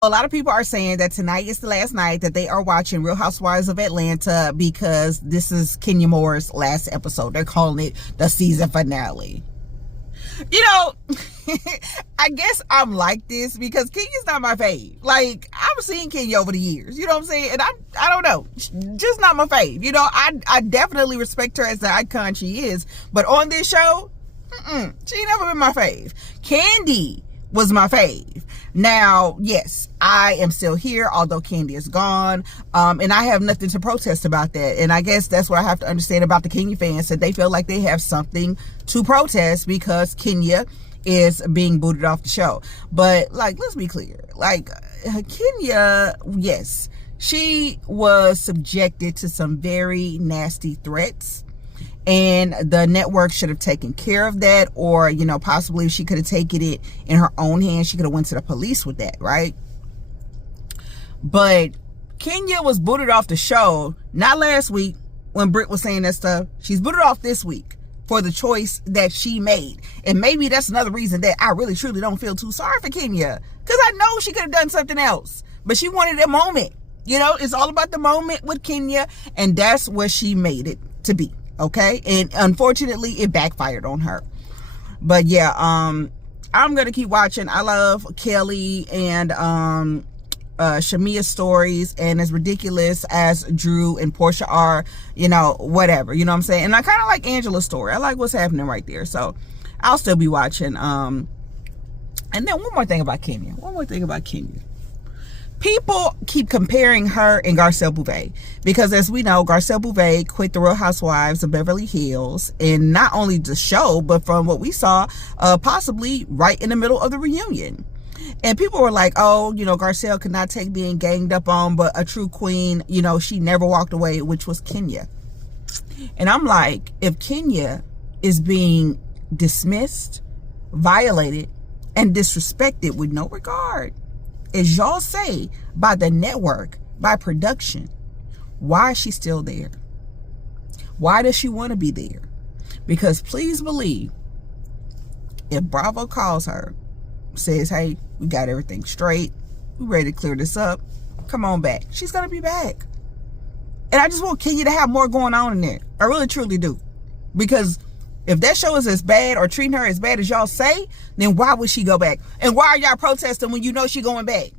A lot of people are saying that tonight is the last night that they are watching Real Housewives of Atlanta because this is Kenya Moore's last episode. They're calling it the season finale. You know, I guess I'm like this because Kenya's not my fave. Like, I've seen Kenya over the years, you know what I'm saying? And I don't know, just not my fave. You know, I definitely respect her as the icon she is, but on this show, she never been my fave. Kandi was my fave. Now, yes, I am still here, although Kandi is gone, and I have nothing to protest about that. And I guess that's what I have to understand about the Kenya fans, that they feel like they have something to protest because Kenya is being booted off the show. But, like, let's be clear. Like, Kenya, yes, she was subjected to some very nasty threats. And the network should have taken care of that, or, you know, possibly she could have taken it in her own hands. She could have went to the police with that, right? But Kenya was booted off the show, not last week when Britt was saying that stuff. She's booted off this week for the choice that she made. And maybe that's another reason that I really, truly don't feel too sorry for Kenya. Because I know she could have done something else. But she wanted a moment. You know, it's all about the moment with Kenya. And that's what she made it to be. Okay, and unfortunately it backfired on her. But yeah, I'm gonna keep watching. I love Kelly and Shamia's stories, and as ridiculous as Drew and Portia are, you know, whatever, you know what I'm saying? And I kind of like Angela's story. I like what's happening right there, so I'll still be watching. And then one more thing about Kenya. People keep comparing her and Garcelle Beauvais because, as we know, Garcelle Beauvais quit the Real Housewives of Beverly Hills, and not only the show, but from what we saw, possibly right in the middle of the reunion. And people were like, oh, you know, Garcelle could not take being ganged up on, but a true queen, you know, she never walked away, which was Kenya. And I'm like, if Kenya is being dismissed, violated, and disrespected with no regard, as y'all say, by the network, by production, why is she still there? Why does she want to be there? Because please believe, if Bravo calls her, says, hey, we got everything straight, we ready to clear this up, come on back, she's gonna be back. And I just want Kenya to have more going on in there. I really truly do. Because if that show is as bad or treating her as bad as y'all say, then why would she go back? And why are y'all protesting when you know she going back?